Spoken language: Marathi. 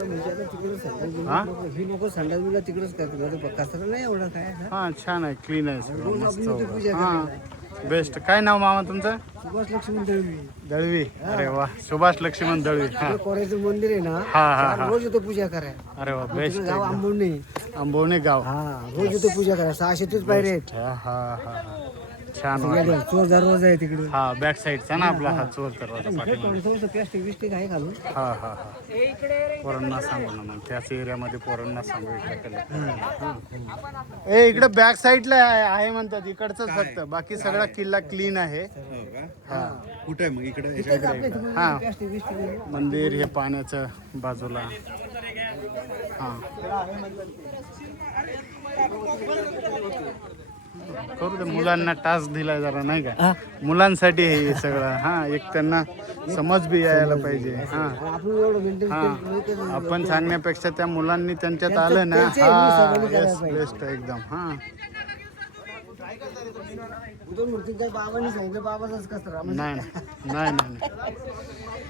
म्हणजे आता तिकडे हा ही लोक संडास बिला तिकडेच करतात कचरा नाही एवढा काय हा छान आहे, क्लीन आहे सगळं, रोज मस्त आपण इथे पूजा हा करायला. बेस्ट. काय नाव मामा तुमचं? सुभाष लक्ष्मण दळवी दळवी. अरे वा, सुभाष लक्ष्मण दळवी. हा कोऱ्याचं मंदिर आहे ना, हा हा हा. रोज येतो पूजा करायला. अरे वा बेस्ट. गाव आंबोणी, आंबवणे गाव. हा रोज येतो पूजा करायला. 600 पायरे आहेत. हा हा हा हा. छान वाटलं. चोर दरवाजा आहे तिकडे. हा बॅक साईडचा ना आपला हा चोर दरवाजा पाठीमागे. थोडंसं प्लास्टिक बिस्टिक आहे घालून. हा हा हा. पोरांना सांगू ना मग त्याच एरियामध्ये पोरांना सांगू ए इकडे बॅक साईडला आहे म्हणतात, इकडचंच फक्त, बाकी सगळा किल्ला क्लीन आहे. हा कुठे आहे मग इकडे? हा प्लास्टिक बिस्टिक मंदिर हे पाण्याचं बाजूला. हा करू दे, मुलांना टास्क दिलाय जरा नाही का, मुलांसाठी हे सगळं. हा एक त्यांना समज बी यायला पाहिजे. हा आपण एवढं मेंटेन हा आपण सांगण्यापेक्षा त्या मुलांनी त्यांच्यात आलं ना, हा बेस्ट एकदम. हा मूर्ती काय बाबांनी सांगितलं, बाबाचाच कचरा नाही नाही नाही नाही.